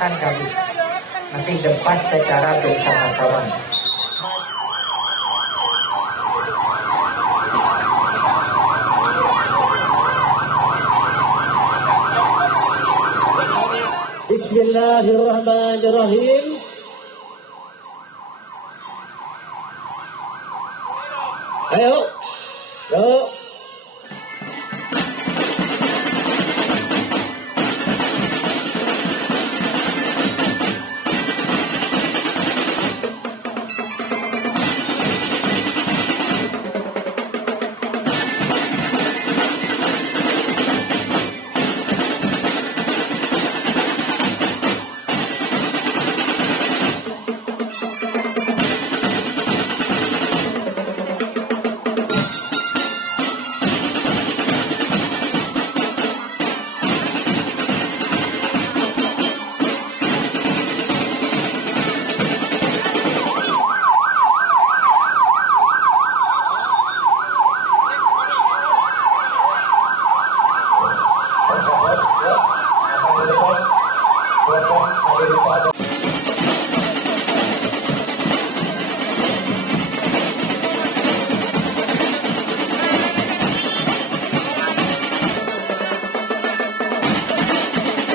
kami nanti debat secara bersama-sama. Bismillahirrahmanirrahim. Ayo, yuk.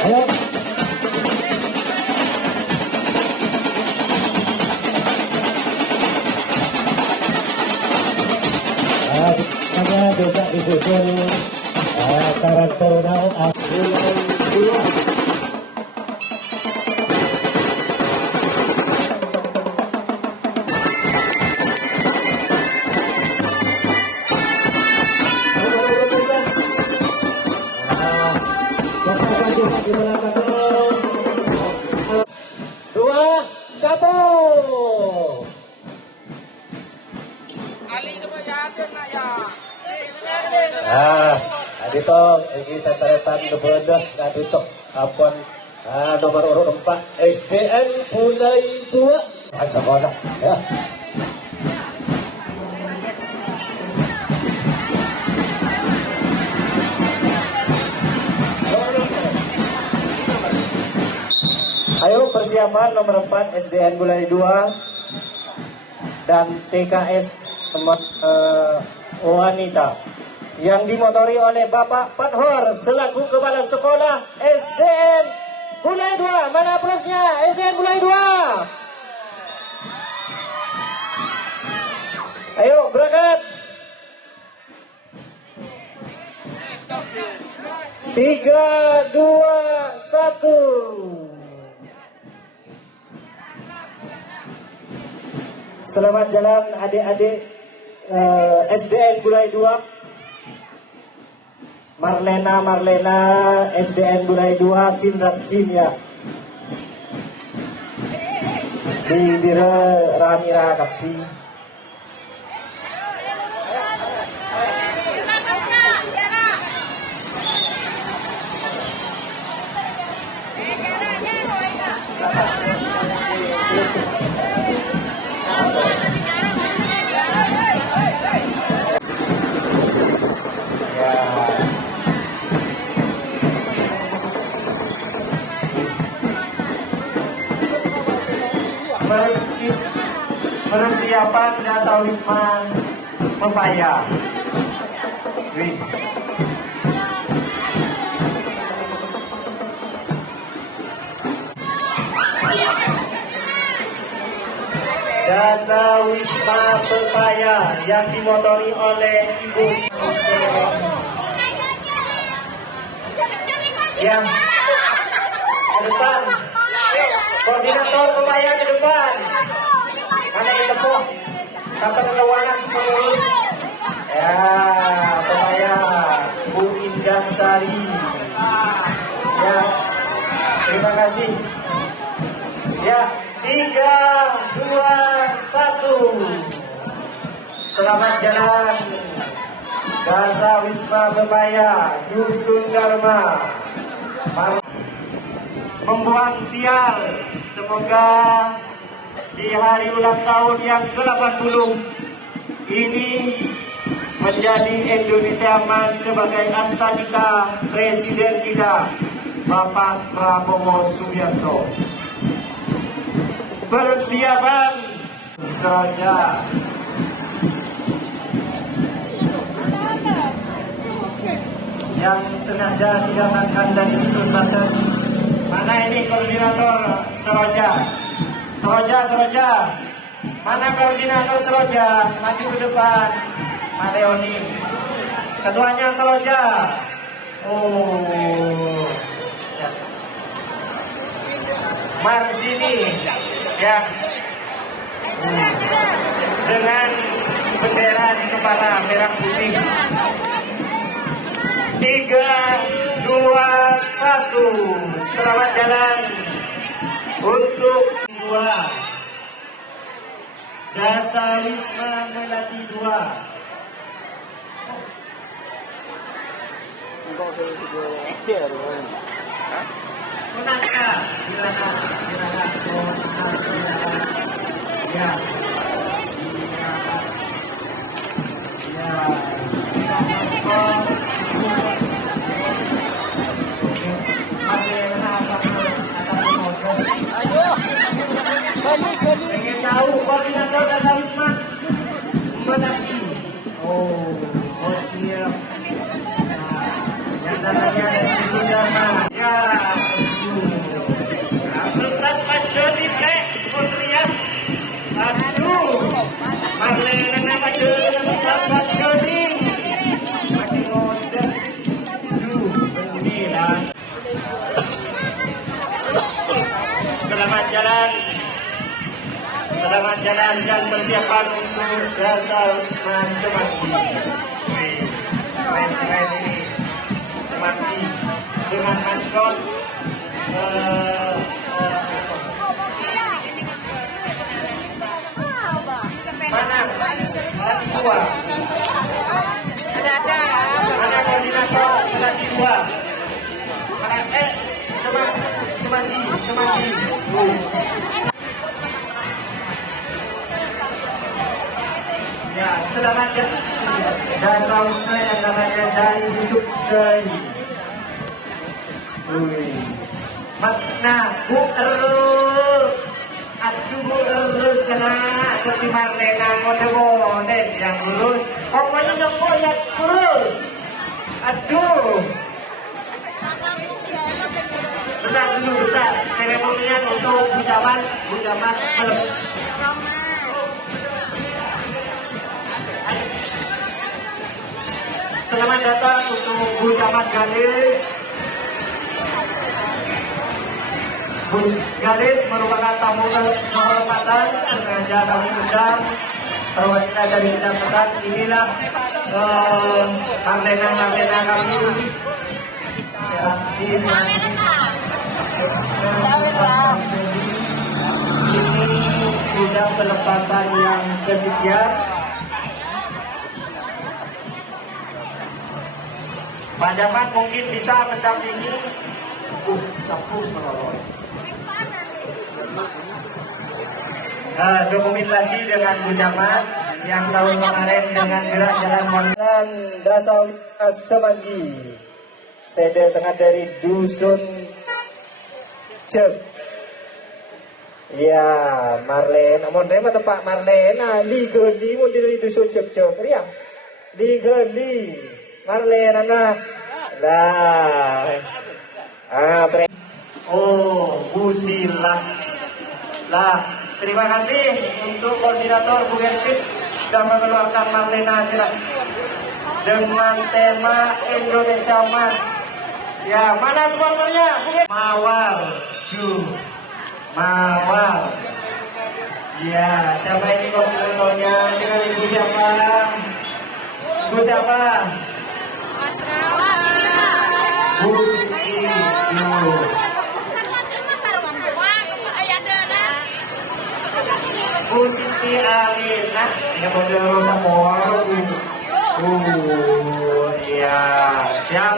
Ayo. Juga disusun karakter dua satu. Adito, kita teretan kebedah, adito, apon, nomor urut 4, SDN Bulai 2, sekolah, ya. Ayo persiapan nomor 4 SDN Bulai 2 dan TKS wanita yang dimotori oleh Bapak Pathor selaku Kepala Sekolah SDN Bulai 2. Mana plusnya SDN Bulai 2? Ayo berangkat. 3, 2, 1. Selamat jalan adik-adik SDN Bulai 2. Marlena SDN Bulai 2 Tindak Kimia Bibira Ramira Kapti. Persiapan dasar Wisma Pepaya. Dasar Wisma Pepaya yang dimotori oleh Ibu yang ke depan. Koordinator Pepaya ke depan. Mana ditepuk sampai ke ruangan pengurus. Ya, Pepaya Bu Indah Sari. Ya, terima kasih. Ya, 3, 2, 1. Selamat jalan. Dasar Wisma Pepaya, Dusun Dharma. Membuang sial. Semoga di hari ulang tahun yang ke-80 ini menjadi Indonesia Emas sebagai asta kita, presiden kita. Bapak Prabowo Subianto. Persiapan Seroja. Yang sengaja diamankan dari unsur batas. Mana ini koordinator Seroja? Seroja. Mana koordinator Seroja? Maju ke depan. Pak Leoni. Ketuanya Seroja. Oh. Marzini. Ya. Dengan bendera di kepala merah putih. 3, 2, 1. Selamat jalan untuk 2. Dasa Wisma Melati 2. Menangkah, silakan. Ya. Pengen tahu koordinator Dasa Wisma Melati. Oh siap. Yang namanya dari Sudarma. Ya. Bertas maju di plek, kemudian. Aduh. Marlena maju bertas maju di. Mati ngondek. Selamat jalan. Selamat jalan dan persiapan untuk Dasa Wisma Semanggi. Keren ini Semanggi dengan maskot mana? Lagi 2. Mana koordinator lagi 2? Mana Semanggi. Ya, selamat ya. Dasa Wisma yang namanya dari Busuk Dei. Makna bu aduh bu kena seperti Marlena mode yang lurus. Pokoknya yang lurus. Aduh. Bentar. Seremonial untuk bujaman belum. Selamat datang untuk Bu Camat Galis. Bu Galis merupakan tamu kehormatan sengaja kami undang perwakilan dari kecamatan. Inilah Marlena kami. Ini sudah pelepasan yang kesekian. Pak Jamat mungkin bisa mendampingi dokumentasi dengan Bu Jamat yang tahun kemarin dengan gerak jalan dan Dasa Wisma Semanggi. Saya tengah dari Dusun Cek. Ya, Marlena, mau terima tempat Marlena, di Dusun Cek ya. Di Marlena lah. Busilah. Lah, terima kasih untuk koordinator Bu Gertit sudah mengeluarkan Marlena dengan tema Indonesia Emas. Ya, mana sponsornya? Mawar. Ya, siapa ini koordinatornya? Dengan ibu siapa? Bu Siti. Bu Siti Alina. Ini model rosa moro. Ya, siap.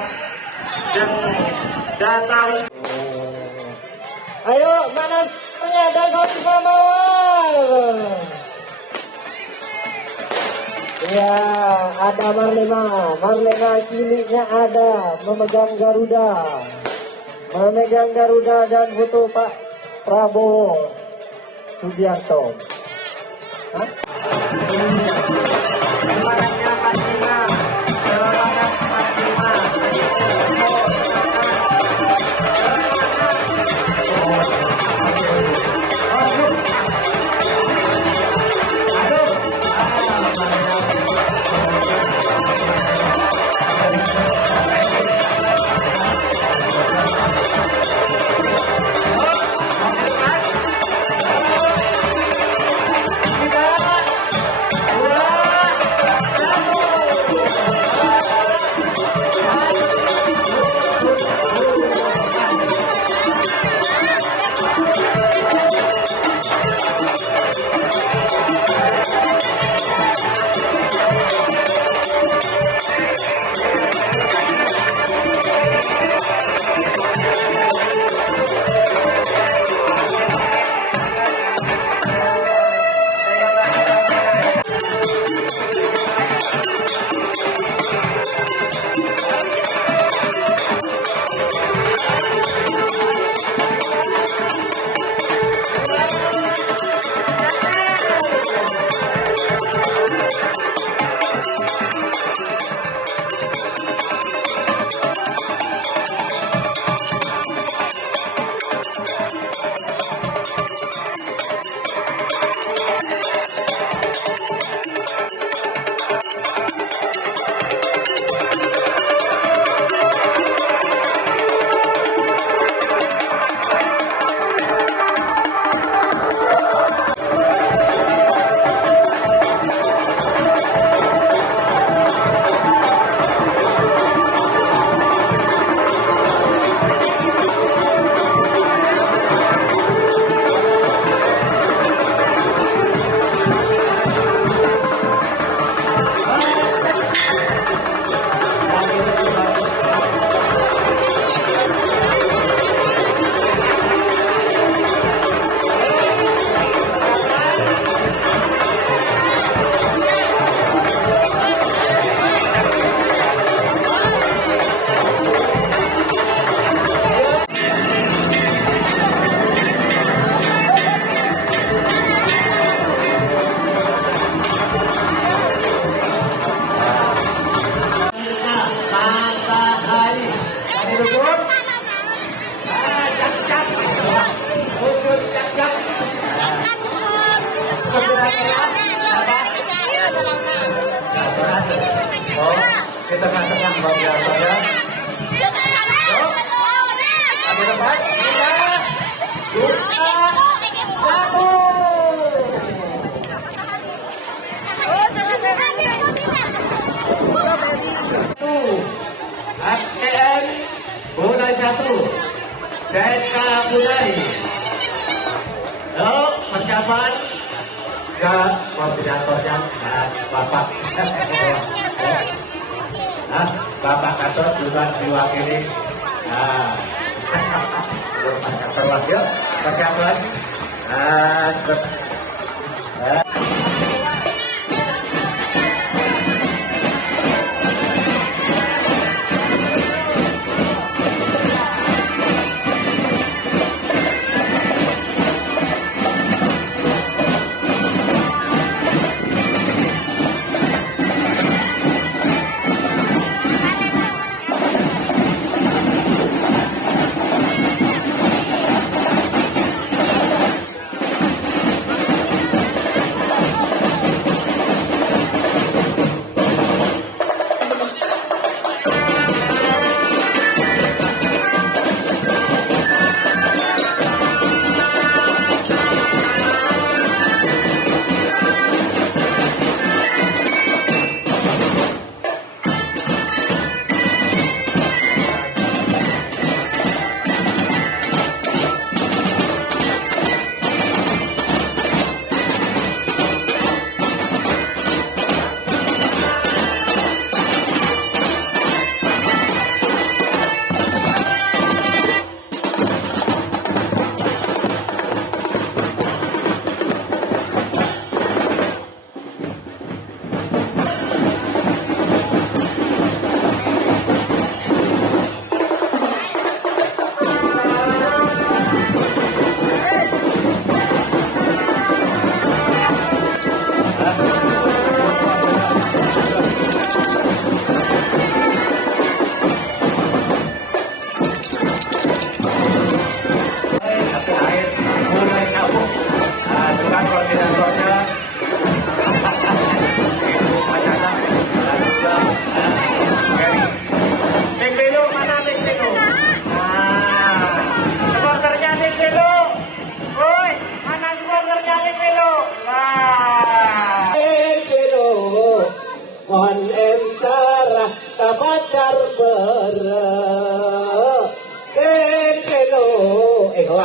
Dasa Wisma. Ayo, mana punya Dasa Wisma Mawar? Ya, ada Marlena ciliknya ada memegang Garuda. memegang Garuda dan foto Pak Prabowo Subianto. Hah? Semangatnya Fatima, semangat Fatima. Di tengah-tengah bangga saya. Ada tempat? ATM bola jatuh. Deka Budai. Halo, persiapan. Ya, koordinatornya Bapak. Nah, Bapak Gatot juga diwakili. Nah, Bapak Gatot wakil, persiapan.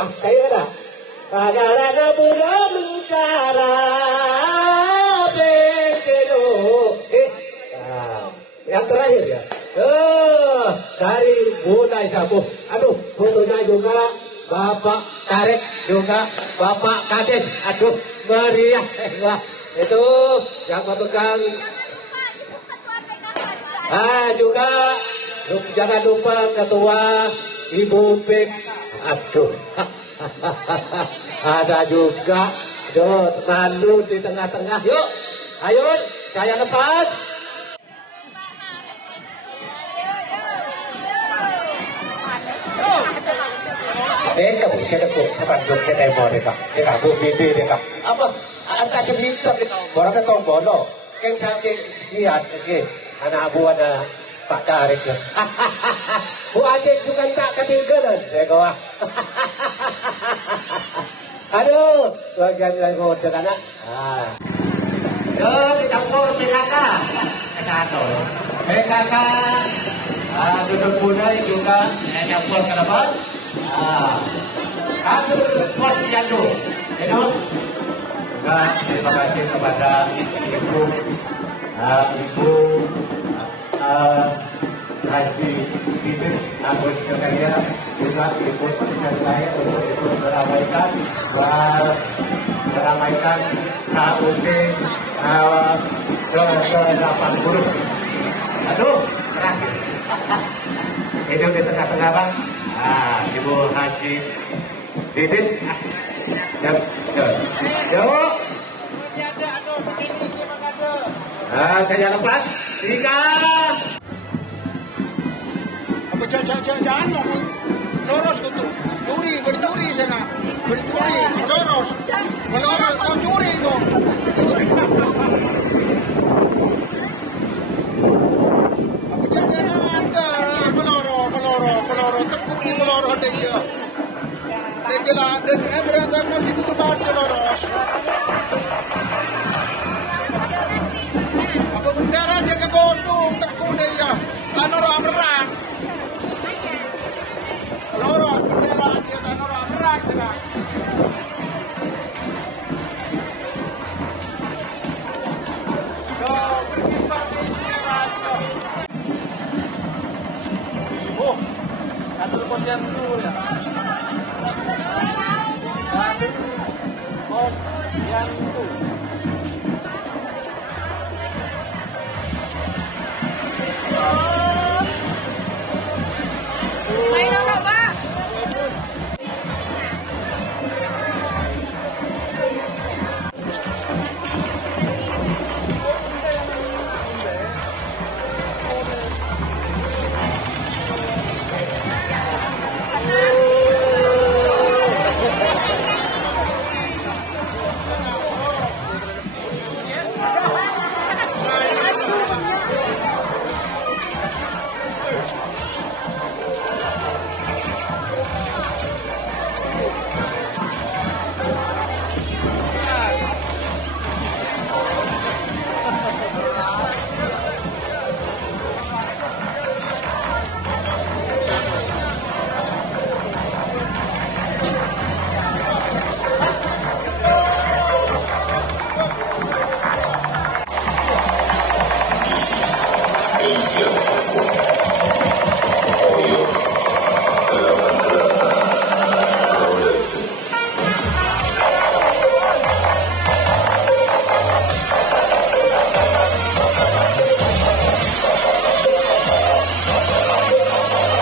Ah, kayak ada. Pagarana Buddha Lingkara Bekeno. Yang terakhir ya. Dari Bunai Sabu. Aduh, fotonya juga Bapak Tarik juga Bapak Kades. Aduh, meriah. Wah, itu yang memegang. Juga jangan lupa Ketua Ibu Pik. Aduh. Ada juga Mandu di tengah-tengah. Yuk, ayo saya lepas. Kamu saya dekuk, saya panduk, saya temo deh kak. Bu Bibi deh kak. Apa? Anda cerita deh kak. Borangnya tombono. Keng saking lihat, oke. Anak abu ada Pak Tarik ya. Bu Aceh juga tak ketinggalan. Saya kau. Aduh, bagian kode anak. Dicampur PKK. PKK duduk Bunai juga campur ke depan. Atur posyandu. Itu. Terima kasih kepada Ibu Haji Bibit Abud Sekalian juga ikut dengan saya untuk ikut meramaikan KUT ke-80. Aduh, terakhir. Itu di tengah-tengah bang. Ibu Haji Bibit. Yuk. Kerja lepas. 3. Jangan lurus gitu, bercuri sana, bercuri, melurus, kau curi itu. Jangan ada melorot, tekuk di melorot dia. Dia jelas, dia berantakan di kutuban melorot. Apa bendera jaga gondong, tekuk dia, anora merah. Lorot, bendera dia anora merah jelas. Oh, satu posisi dulu ya. Oh, yang itu.